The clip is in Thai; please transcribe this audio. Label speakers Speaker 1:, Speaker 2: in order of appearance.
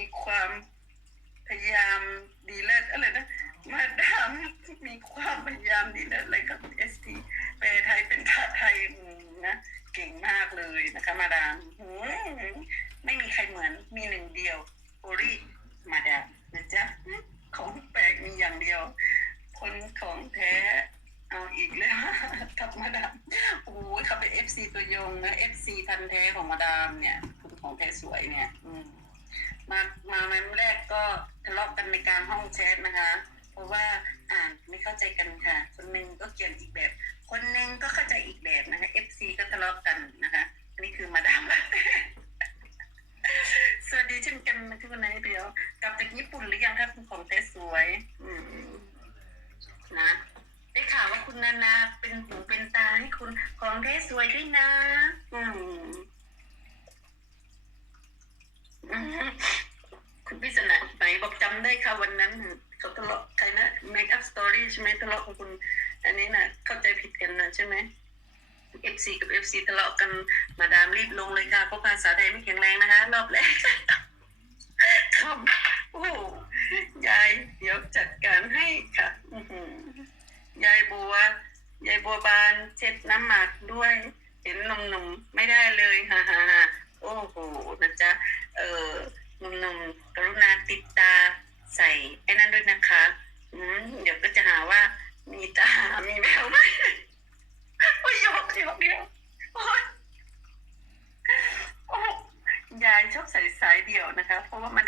Speaker 1: ีความพยายามดีเลิศอะไรนะมาดามมีความพยายามดีเลิศอะไรกับเอสทีแปลไทยเป็นภาษาไทยนะเก่งมากเลยนะคะ มาดามไม่มีใครเหมือนมีหนึ่งเดียวโอริมาดามนะจ๊ะของแปลกมีอย่างเดียว คนของแท้เอาอีกแล้วกับมาดามโอ้ยเขาเป็นเอฟซีตัวยงนะเอฟซีพันแท้ของมาดามเนี่ยคุณของแท้สวยเนี่ย อืม มามาวันแรกก็ทะเลาะกันในการห้องแชทนะคะ เพราะว่าอ่านไม่เข้าใจกันค่ะ คนหนึ่งก็เขียนอีกแบบ คนหนึ่งก็เข้าใจอีกแบบนะคะ FC ก็ทะเลาะกันนะคะอันนี้คือมาดามลาเต้สวัสดีเช่นกันนะทุกคนนะเดียวกลับจากญี่ปุ่นหรือยังครับคุณของแท้สวย อืมนะได้ข่าวว่าคุณนานาเป็นหูเป็นตาให้คุณของแท้สวยด้วยนะ อืม อืมคุณพิศนะไห นบอกจำได้ค่ะวันนั้นเขาทะเลาะใครนะ make up story ใช่ไหมทะเลาะกับคุณ อันนี้นะเข้าใจผิดกันนะใช่ไหม FC กับ FC ทะเลาะกันมาดามรีบลงเลยค่ะเพราะภาษาไทยไม่แข็งแรงนะคะ รอบแรกคำโอ้ยายเดี๋ยวจัดการให้ค่ะยายบัวยายบัวบานเช็ดน้ำหมักด้วย เห็นหนุ่มๆไม่ได้เลยฮ่าฮ่าฮ่าโอ้โหนะจ๊ะเออหนุ่มๆกรุณาติดต ชอบใส่สายเดี่ยวนะคะ เพราะว่ามัน